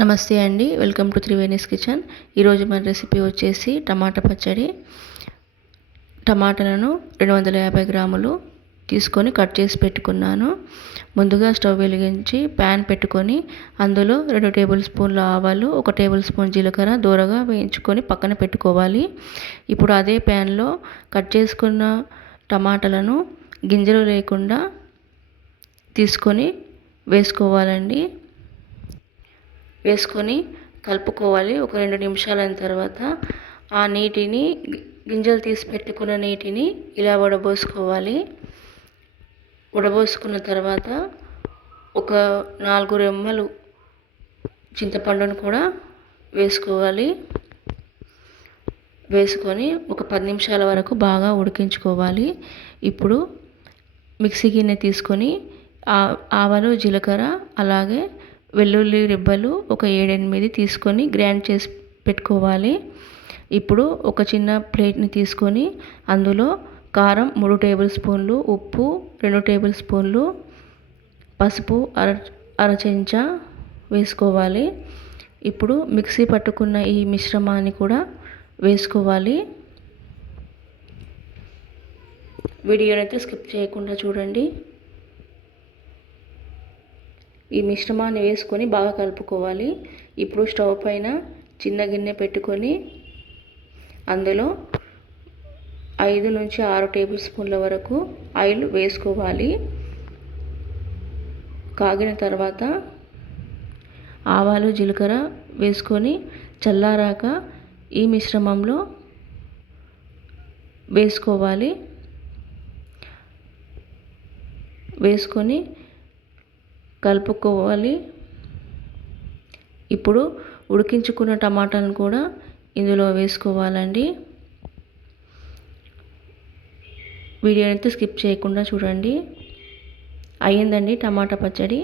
నమస్తే అండి welcome to Triveni's kitchen. ఈరోజు మన రెసిపీ వచ్చేసి టమాటా పచ్చడి. టమాటాలను రెండు వందల యాభై గ్రాములు తీసుకొని కట్ చేసి పెట్టుకున్నాను. ముందుగా స్టవ్ వెలిగించి ప్యాన్ పెట్టుకొని అందులో రెండు టేబుల్ స్పూన్ల ఆవాలు ఒక టేబుల్ స్పూన్ జీలకర్ర దూరగా వేయించుకొని పక్కన పెట్టుకోవాలి. ఇప్పుడు అదే ప్యాన్లో కట్ చేసుకున్న టమాటాలను గింజలు లేకుండా తీసుకొని వేసుకోవాలండి. వేసుకొని కలుపుకోవాలి. ఒక రెండు నిమిషాలైన తర్వాత ఆ నీటిని గింజలు తీసి పెట్టుకున్న నీటిని ఇలా వడబోసుకోవాలి. వడబోసుకున్న తర్వాత ఒక నాలుగు రెమ్మలు చింతపండును కూడా వేసుకోవాలి. వేసుకొని ఒక పది నిమిషాల వరకు బాగా ఉడికించుకోవాలి. ఇప్పుడు మిక్సీ గిన్నె తీసుకొని ఆవాలు జీలకర్ర అలాగే వెల్లుల్లి రెబ్బలు ఒక ఏడెనిమిది తీసుకొని గ్రైండ్ చేసి పెట్టుకోవాలి. ఇప్పుడు ఒక చిన్న ప్లేట్ని తీసుకొని అందులో కారం మూడు టేబుల్ స్పూన్లు ఉప్పు రెండు టేబుల్ స్పూన్లు పసుపు అర అర చెంచా వేసుకోవాలి. ఇప్పుడు మిక్సీ పట్టుకున్న ఈ మిశ్రమాన్ని కూడా వేసుకోవాలి. వీడియోనైతే స్కిప్ చేయకుండా చూడండి. ఈ మిశ్రమాన్ని వేసుకొని బాగా కలుపుకోవాలి. ఇప్పుడు స్టవ్ పైన చిన్న గిన్నె పెట్టుకొని అందులో ఐదు నుంచి ఆరు టేబుల్ స్పూన్ల వరకు ఆయిల్ వేసుకోవాలి. కాగిన తర్వాత ఆవాలు జీలకర్ర వేసుకొని చల్లారాక ఈ మిశ్రమంలో వేసుకోవాలి. వేసుకొని కలుపుకోవాలి. ఇప్పుడు ఉడికించుకున్న టమాటాలను కూడా ఇందులో వేసుకోవాలండి. వీడియో అయితే స్కిప్ చేయకుండా చూడండి. అయ్యిందండి టమాటా పచ్చడి.